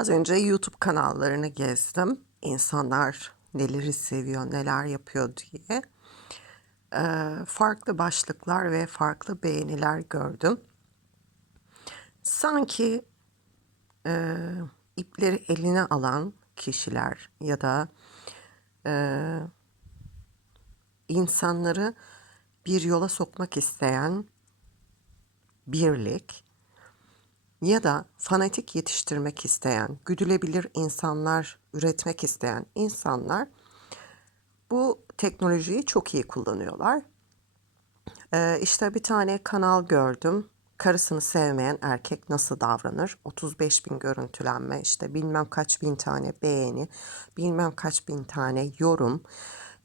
Az önce YouTube kanallarını gezdim. İnsanlar neleri seviyor, neler yapıyor diye. Ee, farklı başlıklar ve farklı beğeniler gördüm. Sanki e, ipleri eline alan kişiler ya da e, insanları bir yola sokmak isteyen birlik ya da fanatik yetiştirmek isteyen, güdülebilir insanlar üretmek isteyen insanlar bu teknolojiyi çok iyi kullanıyorlar. Ee, işte bir tane kanal gördüm. Karısını sevmeyen erkek nasıl davranır? 35 bin görüntülenme, işte bilmem kaç bin tane beğeni, bilmem kaç bin tane yorum.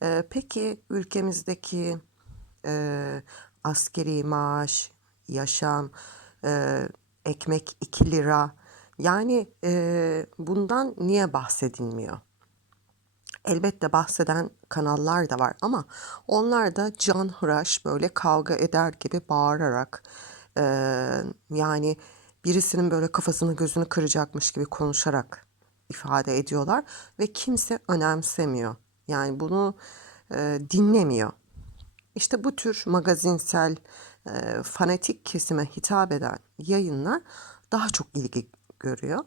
Ee, peki ülkemizdeki e, askeri maaş, yaşam, e, ekmek 2 lira. Yani e, bundan niye bahsedilmiyor? Elbette bahseden kanallar da var ama onlar da canhıraş böyle kavga eder gibi bağırarak e, yani birisinin böyle kafasını gözünü kıracakmış gibi konuşarak ifade ediyorlar ve kimse önemsemiyor. Yani bunu e, dinlemiyor. İşte bu tür magazinsel, fanatik kesime hitap eden yayınlar daha çok ilgi görüyor.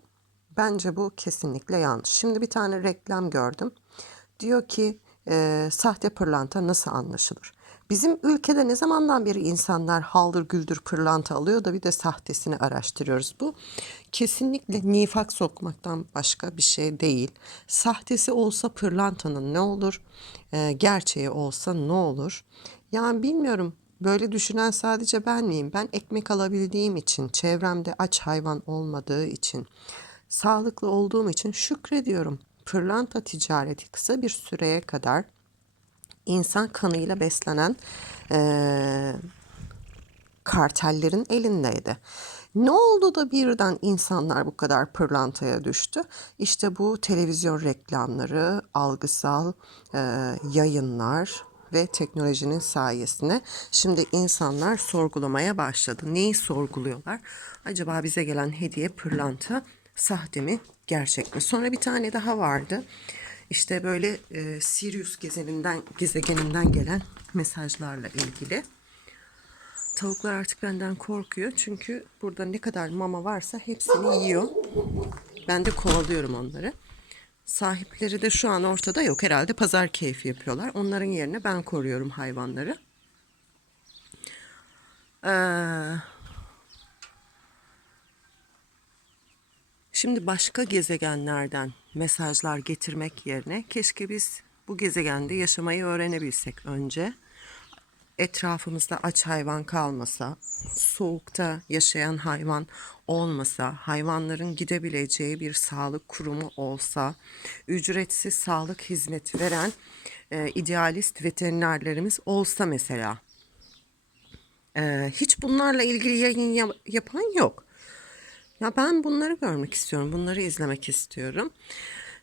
Bence bu kesinlikle yanlış. Şimdi bir tane reklam gördüm. Diyor ki e, sahte pırlanta nasıl anlaşılır? Bizim ülkede ne zamandan beri insanlar haldır güldür pırlanta alıyor da bir de sahtesini araştırıyoruz. Bu kesinlikle nifak sokmaktan başka bir şey değil. Sahtesi olsa pırlantanın ne olur? E, gerçeği olsa ne olur? Yani bilmiyorum böyle düşünen sadece ben miyim? Ben ekmek alabildiğim için, çevremde aç hayvan olmadığı için, sağlıklı olduğum için şükrediyorum. Pırlanta ticareti kısa bir süreye kadar insan kanıyla beslenen eee, kartellerin elindeydi. Ne oldu da birden insanlar bu kadar pırlantaya düştü? İşte bu televizyon reklamları, algısal e, yayınlar ve teknolojinin sayesinde şimdi insanlar sorgulamaya başladı. Neyi sorguluyorlar? Acaba bize gelen hediye pırlanta sahte mi, gerçek mi? Sonra bir tane daha vardı. İşte böyle e, Sirius gezegeninden gezegeninden gelen mesajlarla ilgili. Tavuklar artık benden korkuyor çünkü burada ne kadar mama varsa hepsini yiyor. Ben de kovalıyorum onları. Sahipleri de şu an ortada yok. Herhalde pazar keyfi yapıyorlar. Onların yerine ben koruyorum hayvanları. Ee, şimdi başka gezegenlerden mesajlar getirmek yerine keşke biz bu gezegende yaşamayı öğrenebilsek önce etrafımızda aç hayvan kalmasa, soğukta yaşayan hayvan olmasa, hayvanların gidebileceği bir sağlık kurumu olsa, ücretsiz sağlık hizmeti veren e, idealist veterinerlerimiz olsa mesela. E, hiç bunlarla ilgili yayın yap- yapan yok. Ya ben bunları görmek istiyorum, bunları izlemek istiyorum.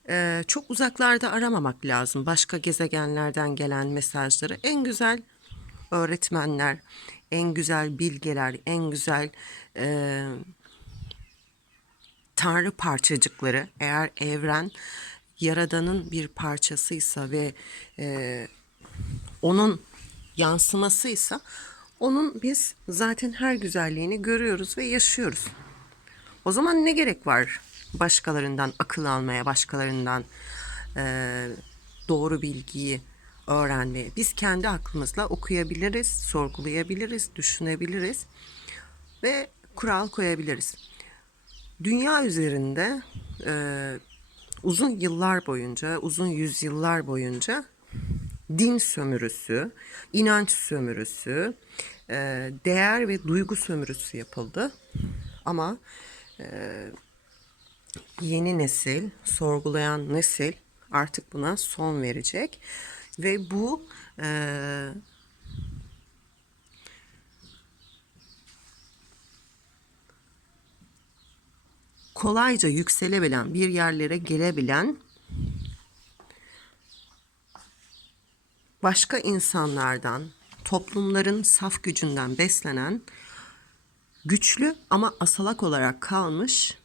Ee, çok uzaklarda aramamak lazım. Başka gezegenlerden gelen mesajları en güzel öğretmenler, en güzel bilgeler, en güzel e, tanrı parçacıkları. Eğer evren yaradanın bir parçasıysa ve e, onun yansımasıysa onun biz zaten her güzelliğini görüyoruz ve yaşıyoruz. O zaman ne gerek var başkalarından akıl almaya, başkalarından e, doğru bilgiyi öğrenmeye? Biz kendi aklımızla okuyabiliriz, sorgulayabiliriz, düşünebiliriz ve kural koyabiliriz. Dünya üzerinde e, uzun yıllar boyunca, uzun yüzyıllar boyunca din sömürüsü, inanç sömürüsü, e, değer ve duygu sömürüsü yapıldı. Ama yeni nesil, sorgulayan nesil artık buna son verecek ve bu e, kolayca yükselebilen, bir yerlere gelebilen başka insanlardan, toplumların saf gücünden beslenen güçlü ama asalak olarak kalmış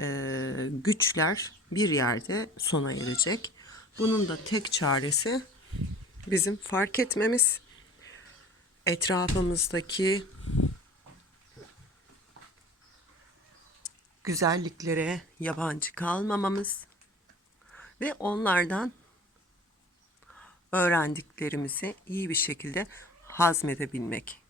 e, güçler bir yerde sona erecek. Bunun da tek çaresi bizim fark etmemiz, etrafımızdaki güzelliklere yabancı kalmamamız ve onlardan öğrendiklerimizi iyi bir şekilde hazmedebilmek.